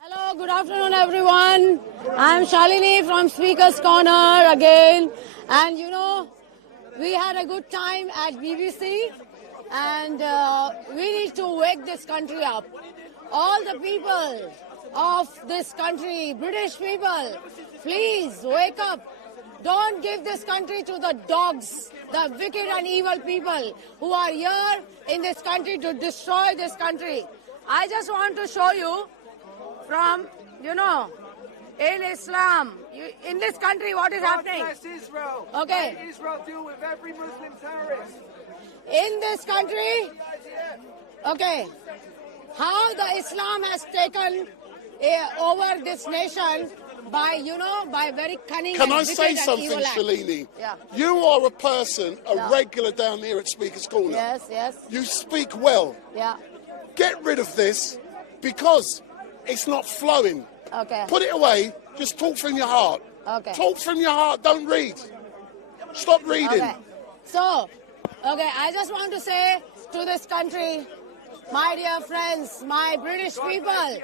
Hello, good afternoon everyone. I'm Shalini from Speaker's Corner again. And you know, we had a good time at BBC and we need to wake this country up. All the people of this country, British people, please wake up. Don't give this country to the dogs, the wicked and evil people who are here in this country to destroy this country. I just want to show you from, you know, in Islam, in this country, what is happening? God bless Israel. Okay. Let Israel deal with every Muslim terrorist. In this country, okay, how the Islam has taken over this nation by, you know, by very cunning Can and I wicked say and something, evil acts. Shalini? Yeah. You are a person, a Yeah. regular down here at Speaker's Corner. Yes, yes, You speak well. yeah, Get rid of this because it's not flowing. okay, Put it away. Just talk from your heart. okay. Talk from your heart. Don't read. Stop reading. Okay. So, okay, I just want to say to this country, my dear friends, my British people,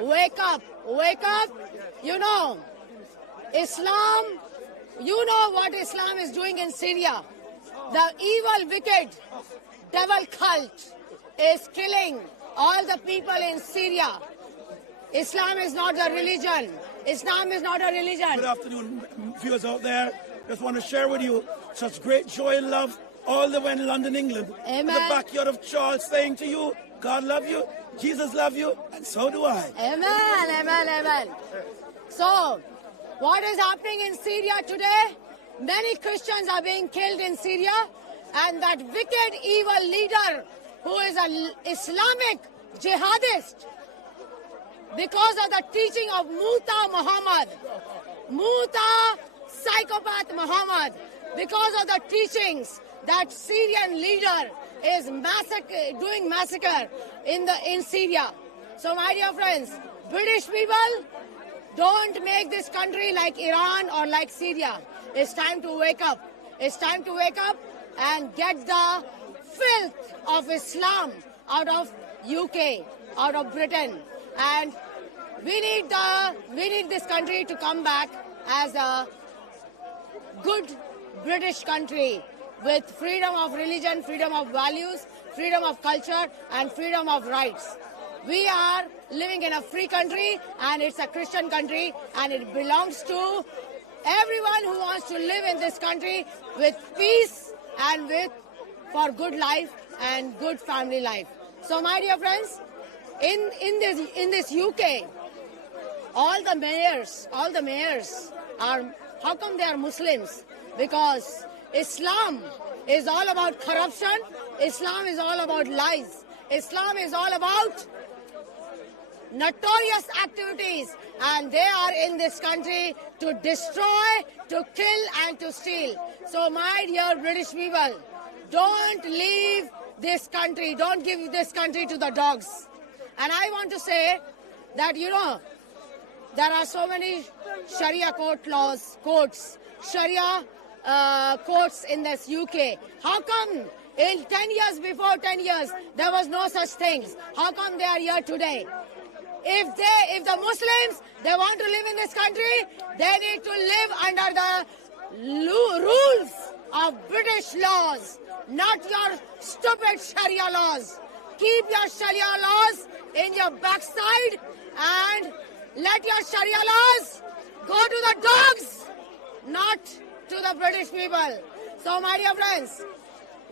wake up, wake up. You know, Islam, you know what Islam is doing in Syria. The evil, wicked, devil cult is killing all the people in Syria. Islam is not a religion. Islam is not a religion. Good afternoon, viewers out there. Just want to share with you such great joy and love all the way in London, England. Amen. In the backyard of Charles, saying to you, God love you, Jesus love you, and so do I. Amen, amen, amen. So, what is happening in Syria today? Many Christians are being killed in Syria, and that wicked, evil leader who is an Islamic jihadist, because of the teaching of Muta Muhammad, Muta psychopath Muhammad, because of the teachings that Syrian leader is doing massacre in Syria. So my dear friends, British people, don't make this country like Iran or like Syria. It's time to wake up. It's time to wake up and get the filth of Islam out of UK, out of Britain. And we need this country to come back as a good British country with freedom of religion, freedom of values, freedom of culture, and freedom of rights. We are living in a free country, and it's a Christian country, and it belongs to everyone who wants to live in this country with peace and for good life and good family life. So, my dear friends, in this UK, all the mayors are, how come they are Muslims? Because Islam is all about corruption. Islam is all about lies. Islam is all about notorious activities, and they are in this country to destroy, to kill, and to steal. So, my dear British people, don't leave this country. Don't give this country to the dogs. And I want to say that, you know, there are so many Sharia courts, Sharia courts in this UK. How come in 10 years, before 10 years, there was no such things? How come they are here today? If the Muslims, they want to live in this country, they need to live under the rules of British laws, not your stupid Sharia laws. Keep your Sharia laws in your backside and let your Sharia laws go to the dogs, not to the British people. So, my dear friends,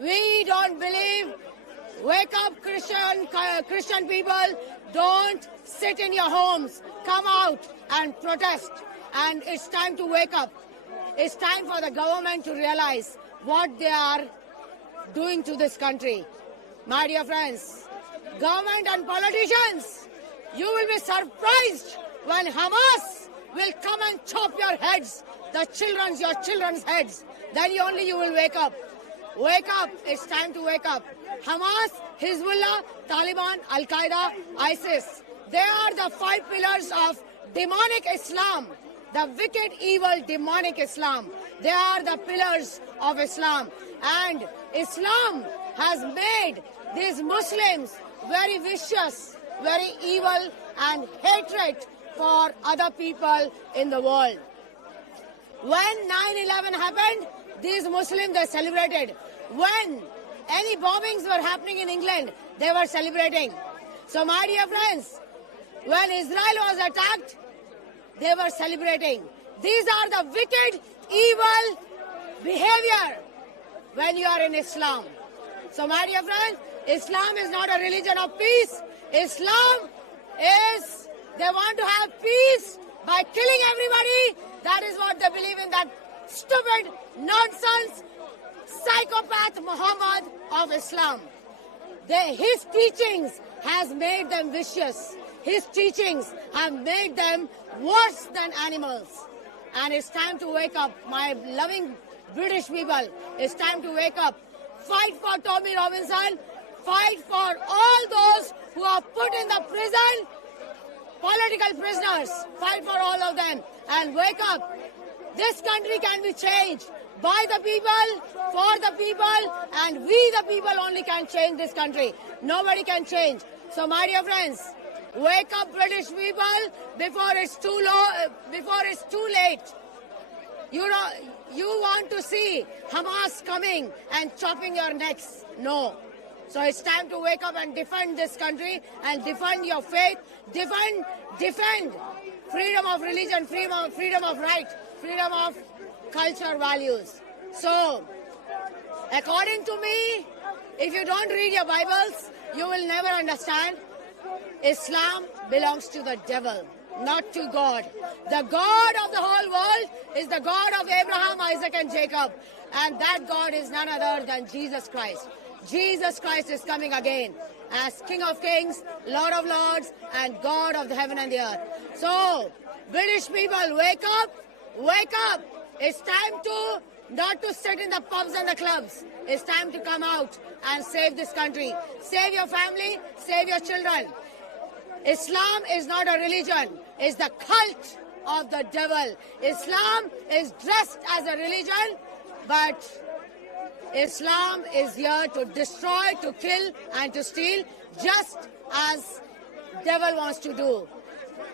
we don't believe. Wake up, Christian people. Don't sit in your homes. Come out and protest. And it's time to wake up. It's time for the government to realize what they are doing to this country. My dear friends, government and politicians, you will be surprised when Hamas will come and chop your heads, your children's heads. Then only you will wake up. Wake up. It's time to wake up. Hamas Hezbollah, Taliban, Al-Qaeda, ISIS. They are the 5 pillars of demonic Islam, the wicked, evil, demonic Islam. They are the pillars of Islam. And Islam has made these Muslims very vicious, very evil, and hatred for other people in the world. When 9/11 happened, these Muslims, they celebrated. When any bombings were happening in England, they were celebrating. So my dear friends, when Israel was attacked, they were celebrating. These are the wicked, evil behavior when you are in Islam. So my dear friends, Islam is not a religion of peace. Islam is, they want to have peace by killing everybody. That is what they believe in, that stupid, nonsense, psychopath Muhammad of Islam. His teachings has made them vicious. His teachings have made them worse than animals. And it's time to wake up, my loving British people. It's time to wake up. Fight for Tommy Robinson. Fight for all those who are put in the prison, political prisoners. Fight for all of them and wake up. This country can be changed by the people, for the people, and we the people only can change this country. Nobody can change. So my dear friends, wake up, British people, before it's too late. You want to see Hamas coming and chopping your necks. No. So it's time to wake up and defend this country and defend your faith, defend freedom of religion, freedom of right, freedom of culture values. So, according to me, if you don't read your Bibles, you will never understand. Islam belongs to the devil, not to God. The God of the whole world is the God of Abraham, Isaac, and Jacob. And that God is none other than Jesus Christ. Jesus Christ is coming again as King of Kings, Lord of Lords, and God of the heaven and the earth. So, British people, wake up, wake up. It's time to not to sit in the pubs and the clubs. It's time to come out and save this country. Save your family, save your children. Islam is not a religion. It's the cult of the devil. Islam is dressed as a religion, but Islam is here to destroy, to kill, and to steal, just as devil wants to do.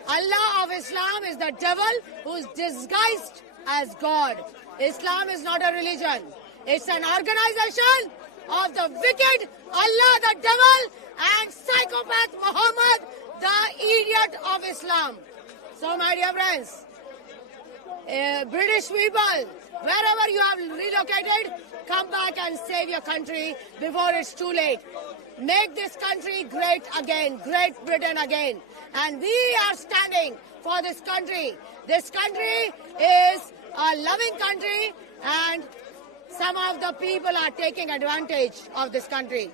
Allah of Islam is the devil who is disguised as God. Islam is not a religion. It's an organization of the wicked Allah, the devil, and psychopath Muhammad, the idiot of Islam. So, my dear friends, British people, wherever you have relocated, come back and save your country before it's too late. Make this country great again, Great Britain again. And we are standing for this country. This country is a loving country, and some of the people are taking advantage of this country.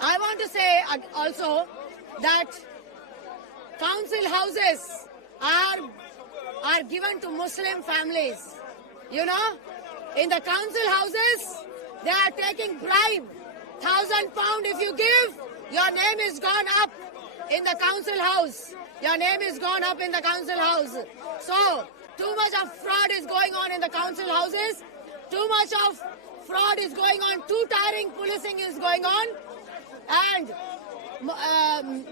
I want to say also that council houses are given to Muslim families. You know, in the council houses, they are taking bribe. £1,000 if you give, your name is gone up in the council house. Your name is gone up in the council house. So, too much of fraud is going on in the council houses. Too much of fraud is going on. Too tiring policing is going on. And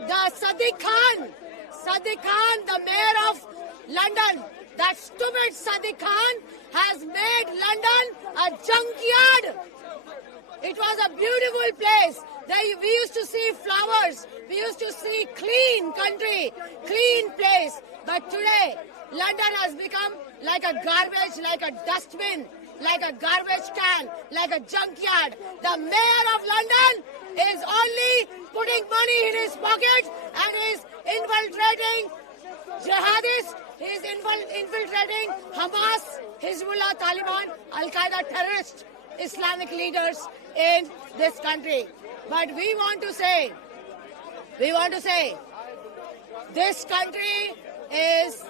the Sadiq Khan, the mayor of London, that stupid Sadiq Khan has made London a junkyard. It was a beautiful place. We used to see flowers. We used to see clean country, clean place. But today, London has become like a garbage, like a dustbin, like a garbage can, like a junkyard. The mayor of London is only putting money in his pocket and is infiltrating jihadists. He is infiltrating Hamas, Hezbollah, Taliban, Al-Qaeda terrorist Islamic leaders in this country. But we want to say, this country is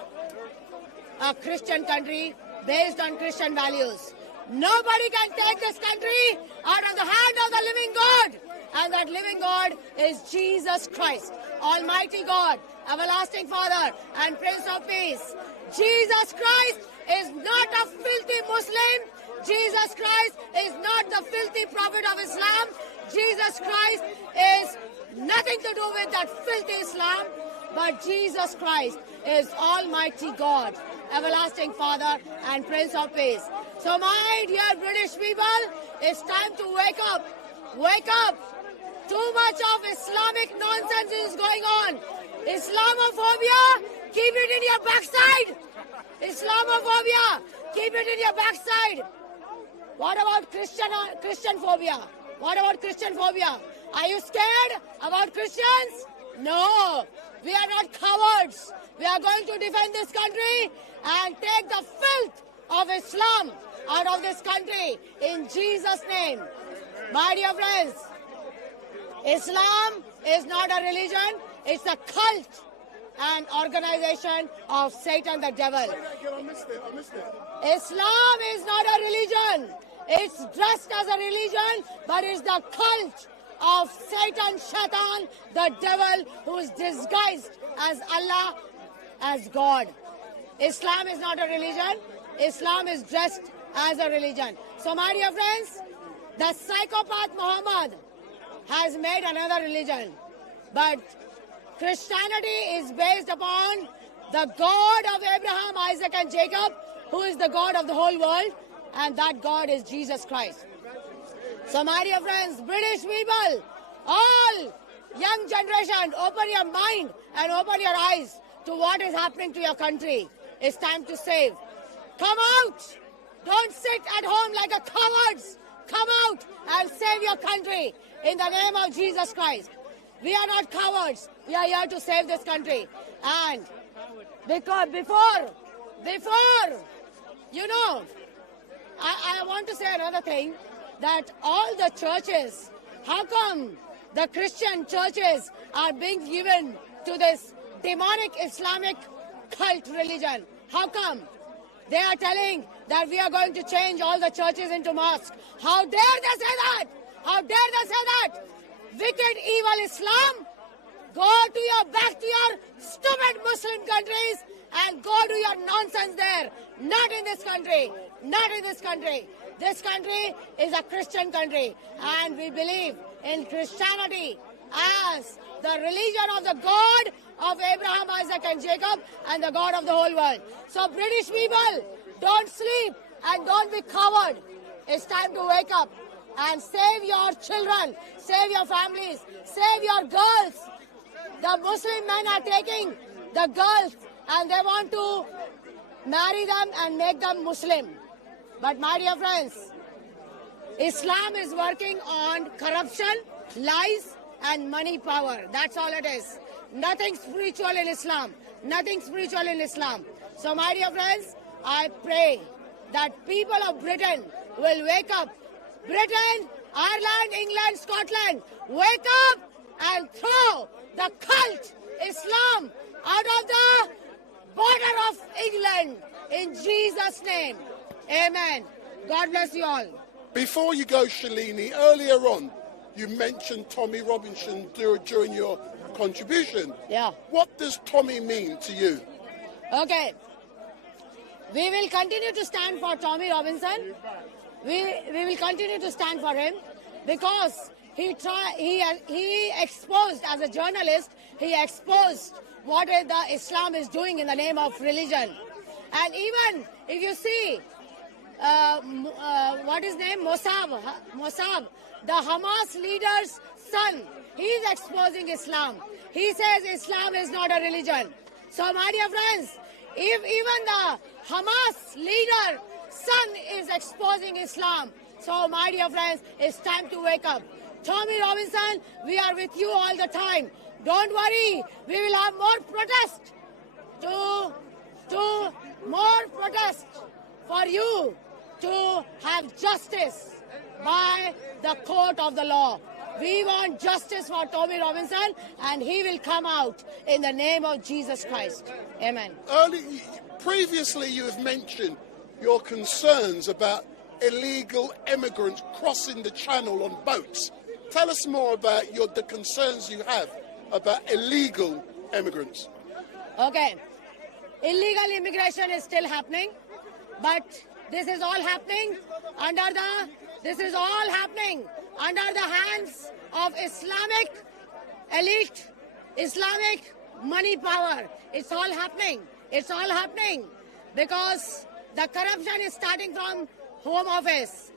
a Christian country based on Christian values. Nobody can take this country out of the hand of the living God and that living God is Jesus Christ, Almighty God, everlasting Father, and Prince of Peace. Jesus Christ is not a filthy Muslim. Jesus Christ is not the filthy prophet of Islam. Jesus Christ is nothing to do with that filthy Islam. But Jesus Christ is Almighty God, everlasting Father, and Prince of Peace. So my dear British people, it's time to wake up. Wake up. Too much of Islamic nonsense is going on. Islamophobia, keep it in your backside. Islamophobia, keep it in your backside. What about Christian phobia? What about Christian phobia? Are you scared about Christians? No, we are not cowards. We are going to defend this country and take the filth of Islam out of this country in Jesus' name. My dear friends, Islam is not a religion, it's a cult and organization of Satan the devil. I missed it. Islam is not a religion. It's dressed as a religion, but it's the cult of Satan, Shaitan, the devil, who is disguised as Allah, as God. Islam is not a religion. Islam is dressed as a religion. So my dear friends, the psychopath Muhammad has made another religion. But Christianity is based upon the God of Abraham, Isaac, and Jacob, who is the God of the whole world, and that God is Jesus Christ. So my dear friends, British people, all young generation, open your mind and open your eyes to what is happening to your country. It's time to save. Come out! Don't sit at home like a cowards. Come out and save your country in the name of Jesus Christ. We are not cowards. We are here to save this country. And because before, you know, I want to say another thing, that all the churches, how come the Christian churches are being given to this demonic Islamic cult religion? How come? They are telling that we are going to change all the churches into mosques. How dare they say that? How dare they say that? Wicked, evil Islam, go to your back to your stupid Muslim countries and go do your nonsense there. Not in this country. Not in this country. This country is a Christian country, and we believe in Christianity as the religion of the God of Abraham, Isaac, and Jacob, and the God of the whole world. So British people, don't sleep and don't be coward. It's time to wake up and save your children, save your families, save your girls. The Muslim men are taking the girls and they want to marry them and make them Muslim. But my dear friends, Islam is working on corruption, lies, and money power. That's all it is. Nothing spiritual in Islam. Nothing spiritual in Islam. So my dear friends, I pray that people of Britain will wake up. Britain, Ireland, England, Scotland, wake up and throw the cult Islam out of the border of England in Jesus' name. Amen. God bless you all. Before you go, Shalini, earlier on, you mentioned Tommy Robinson during your contribution. Yeah. What does Tommy mean to you? Okay. We will continue to stand for Tommy Robinson. We will continue to stand for him because he exposed, as a journalist, he exposed what the Islam is doing in the name of religion. And even if you see, what is his name? Mossab, the Hamas leader's son, he is exposing Islam. He says Islam is not a religion. So my dear friends, if even the Hamas leader son is exposing Islam, so my dear friends, it's time to wake up. Tommy Robinson, we are with you all the time. Don't worry, we will have more protest more protest for you to have justice by the court of the law. We want justice for Tommy Robinson, and he will come out in the name of Jesus Christ. Amen. Previously, you have mentioned your concerns about illegal immigrants crossing the channel on boats. Tell us more about the concerns you have about illegal immigrants. Okay. Illegal immigration is still happening, but this is all happening under the hands of Islamic elite, Islamic money power. It's all happening. It's all happening because the corruption is starting from Home Office.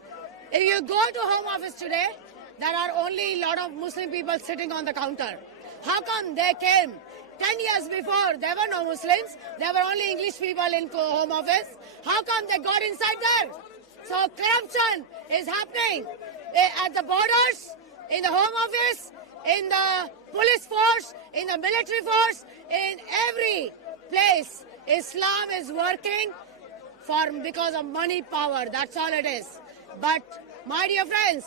If you go to Home Office today, there are only a lot of Muslim people sitting on the counter. How come they came? 10 years before, there were no Muslims. There were only English people in Home Office. How come they got inside there? So corruption is happening at the borders, in the Home Office, in the police force, in the military force, in every place. Islam is working because of money power. That's all it is. But, my dear friends,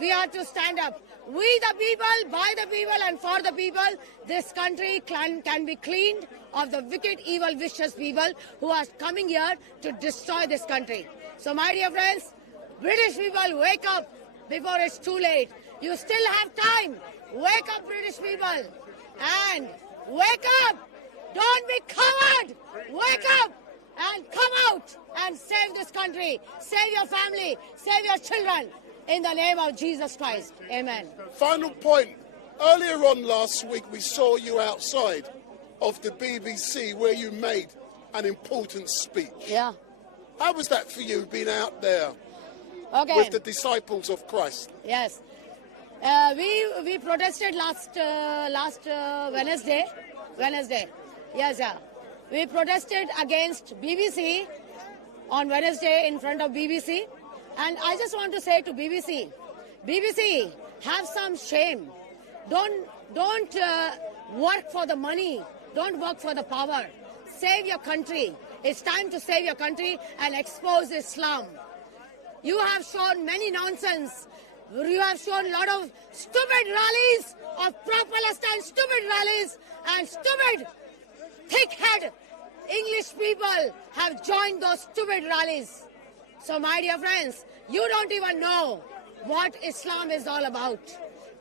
we have to stand up. We the people, by the people and for the people, this country can be cleaned of the wicked, evil, vicious people who are coming here to destroy this country. So my dear friends, British people, wake up before it's too late. You still have time. Wake up, British people. And wake up. Don't be coward. Wake up and come out and save this country. Save your family. Save your children. In the name of Jesus Christ. Amen. Final point. Earlier on last week, we saw you outside of the BBC where you made an important speech. Yeah. How was that for you, being out there Okay. with the disciples of Christ? Yes. We protested last Wednesday. Yes, yeah. We protested against BBC on Wednesday in front of BBC. And I just want to say to BBC, have some shame. Don't work for the money. Don't work for the power. Save your country. It's time to save your country and expose Islam. You have shown many nonsense. You have shown a lot of stupid rallies of pro-Palestine, stupid rallies, and stupid, thick-head English people have joined those stupid rallies. So, my dear friends, you don't even know what Islam is all about.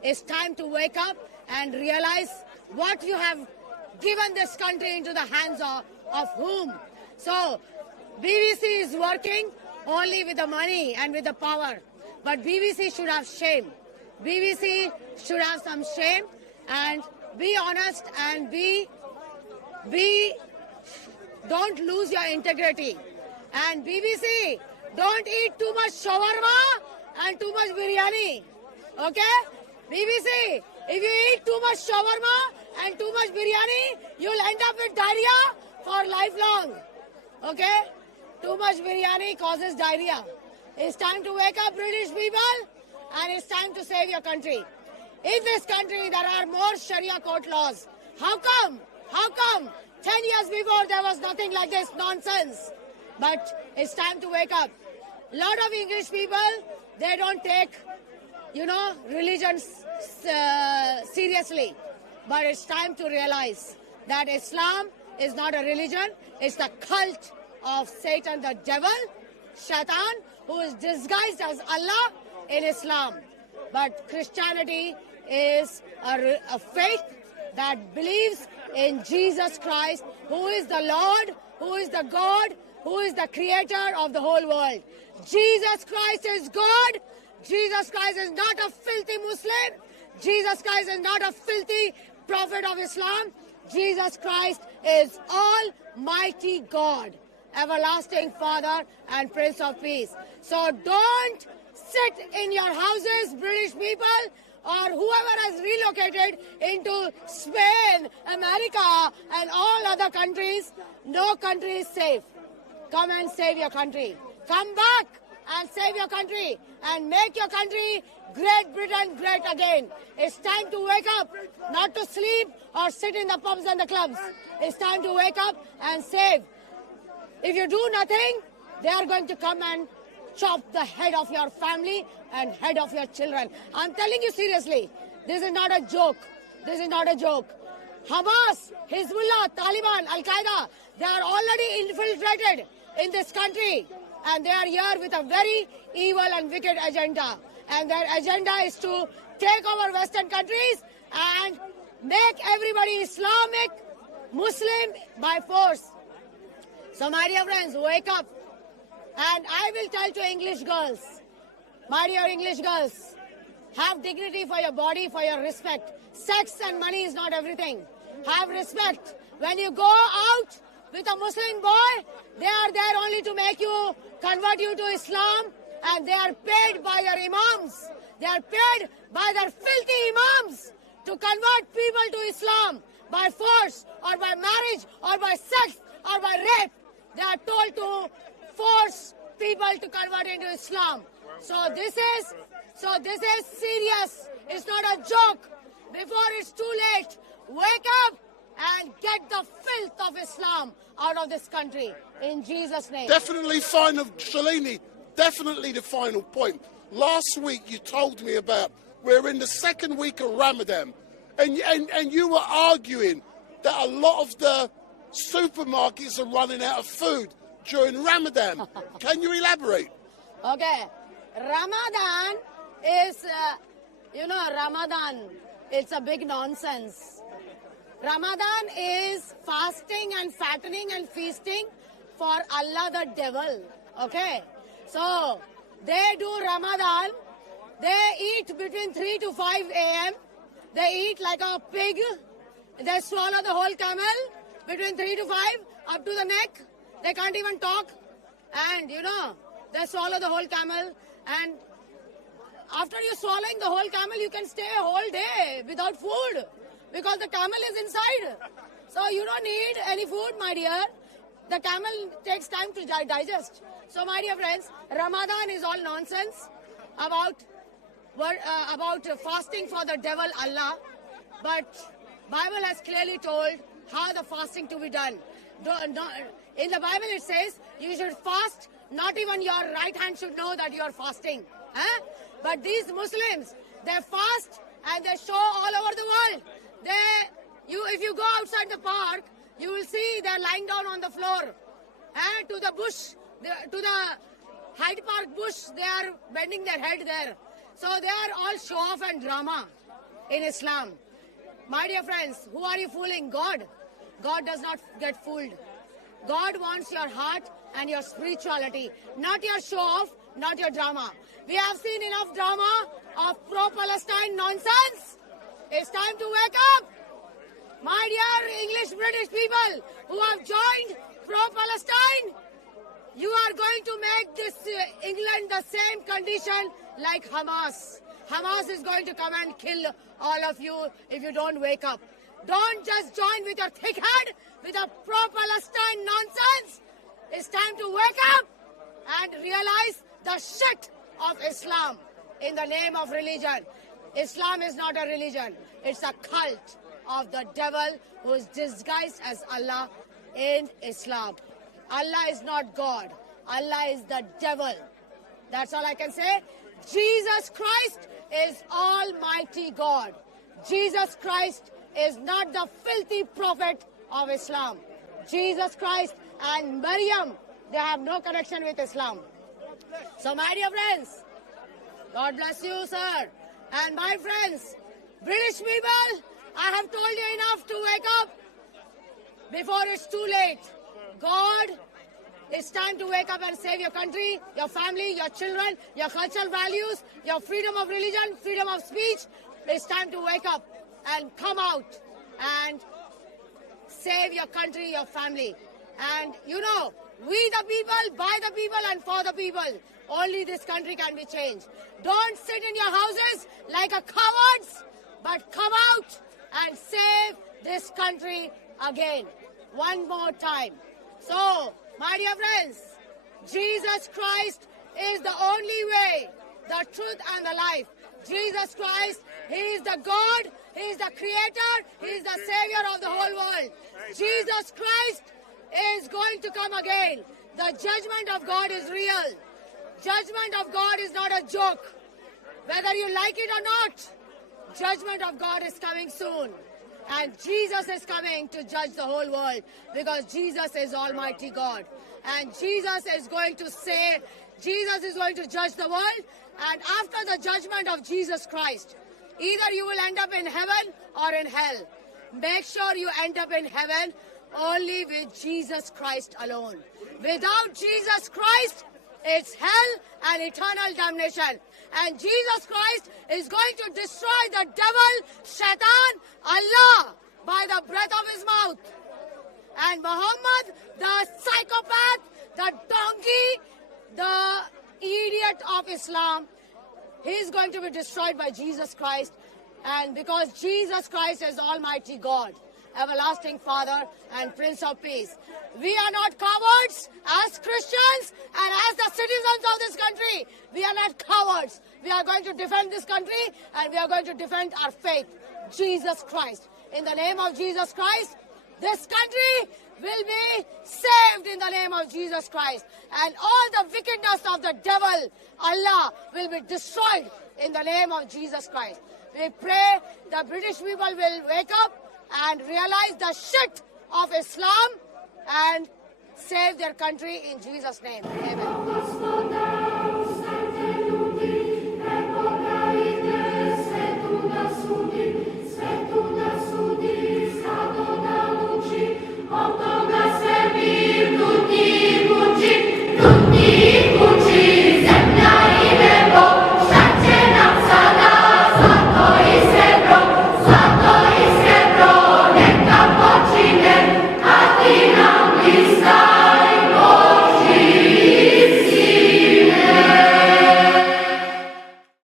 It's time to wake up and realize what you have given this country into the hands of whom. So, BBC is working only with the money and with the power. But BBC should have shame. BBC should have some shame and be honest and don't lose your integrity. And BBC, don't eat too much shawarma and too much biryani. Okay? BBC, if you eat too much shawarma and too much biryani, you'll end up with diarrhea for lifelong. Okay? Too much biryani causes diarrhea. It's time to wake up, British people, and it's time to save your country. In this country, there are more Sharia court laws. How come? 10 years before, there was nothing like this nonsense. But it's time to wake up. A lot of English people, they don't take, religion seriously. But it's time to realize that Islam is not a religion. It's the cult of Satan, the devil, Shaitan, who is disguised as Allah in Islam. But Christianity is a faith that believes in Jesus Christ, who is the Lord, who is the God, who is the creator of the whole world. Jesus Christ is God. Jesus Christ is not a filthy Muslim. Jesus Christ is not a filthy prophet of Islam. Jesus Christ is Almighty God, everlasting Father and Prince of Peace. So don't sit in your houses, British people, or whoever has relocated into Spain, America, and all other countries. No country is safe. Come and save your country. Come back and save your country and make your country, Great Britain, great again. It's time to wake up, not to sleep or sit in the pubs and the clubs. It's time to wake up and save. If you do nothing, they are going to come and chop the head of your family and head of your children. I'm telling you seriously, this is not a joke. This is not a joke. Hamas, Hezbollah, Taliban, Al-Qaeda, they are already infiltrated in this country. And they are here with a very evil and wicked agenda. And their agenda is to take over Western countries and make everybody Islamic, Muslim by force. So my dear friends, wake up. And I will tell to English girls, my dear English girls, have dignity for your body, for your respect. Sex and money is not everything. Have respect. When you go out with a Muslim boy, they are there only to make you, convert you to Islam, and they are paid by your imams. They are paid by their filthy imams to convert people to Islam by force or by marriage or by sex or by rape. They are told to force people to convert into Islam. So this is serious. It's not a joke. Before it's too late, wake up and get the filth of Islam out of this country. In Jesus' name. Definitely final, Shalini, definitely the final point. Last week you told me about we're in the second week of Ramadan, and you were arguing that a lot of the supermarkets are running out of food during Ramadan. Can you elaborate? Okay. Ramadan is, Ramadan, it's a big nonsense. Ramadan is fasting and fattening and feasting for Allah the devil. Okay. So, they do Ramadan. They eat between 3 to 5 a.m. They eat like a pig. They swallow the whole camel between 3 to 5 up to the neck. They can't even talk. And, they swallow the whole camel. And after you swallowing the whole camel, you can stay a whole day without food because the camel is inside. So you don't need any food, my dear. The camel takes time to digest. So, my dear friends, Ramadan is all nonsense about fasting for the devil Allah. But Bible has clearly told how the fasting to be done. In the Bible it says you should fast, not even your right hand should know that you are fasting. But these Muslims, they fast and they show all over the world. If you go outside the park, you will see they're lying down on the floor. To the bush, to the Hyde Park bush, they are bending their head there. So they are all show off and drama in Islam. My dear friends, who are you fooling? God. God does not get fooled. God wants your heart and your spirituality, not your show off, not your drama. We have seen enough drama of pro-Palestine nonsense. It's time to wake up. My dear English British people who have joined pro-Palestine, you are going to make this England the same condition like Hamas. Hamas is going to come and kill all of you if you don't wake up. Don't just join with your thick head with a pro-Palestine nonsense. It's time to wake up and realize the shit of Islam in the name of religion. Islam is not a religion. It's a cult of the devil who is disguised as Allah in Islam. Allah is not God. Allah is the devil. That's all I can say. Jesus Christ is Almighty God. Jesus Christ is not the filthy prophet of Islam. Jesus Christ and Maryam, they have no connection with Islam. So my dear friends, God bless you, sir. And my friends, British people, I have told you enough to wake up before it's too late. God, it's time to wake up and save your country, your family, your children, your cultural values, your freedom of religion, freedom of speech. It's time to wake up and come out and save your country, your family. And we the people, by the people and for the people. Only this country can be changed. Don't sit in your houses like a cowards, but come out and save this country again. One more time. So, my dear friends, Jesus Christ is the only way, the truth and the life. Jesus Christ, He is the God, He is the Creator, He is the Savior of the whole world. Jesus Christ is going to come again. The judgment of God is real. Judgment of God is not a joke. Whether you like it or not, judgment of God is coming soon. And Jesus is coming to judge the whole world because Jesus is Almighty God. And Jesus is going to judge the world. And after the judgment of Jesus Christ, Either you will end up in heaven or in hell. Make sure you end up in heaven only with Jesus Christ alone. Without Jesus Christ, it's hell and eternal damnation. And Jesus Christ is going to destroy the devil, Shaitan, Allah, by the breath of his mouth. And Muhammad, the psychopath, the donkey, the idiot of Islam, he is going to be destroyed by Jesus Christ. And because Jesus Christ is Almighty God, Everlasting Father and Prince of Peace. We are not cowards as Christians and as the citizens of this country. We are not cowards. We are going to defend this country and we are going to defend our faith, Jesus Christ. In the name of Jesus Christ, this country will be saved in the name of Jesus Christ. And all the wickedness of the devil, Allah, will be destroyed in the name of Jesus Christ. We pray the British people will wake up and realize the shit of Islam and save their country in Jesus' name. Amen.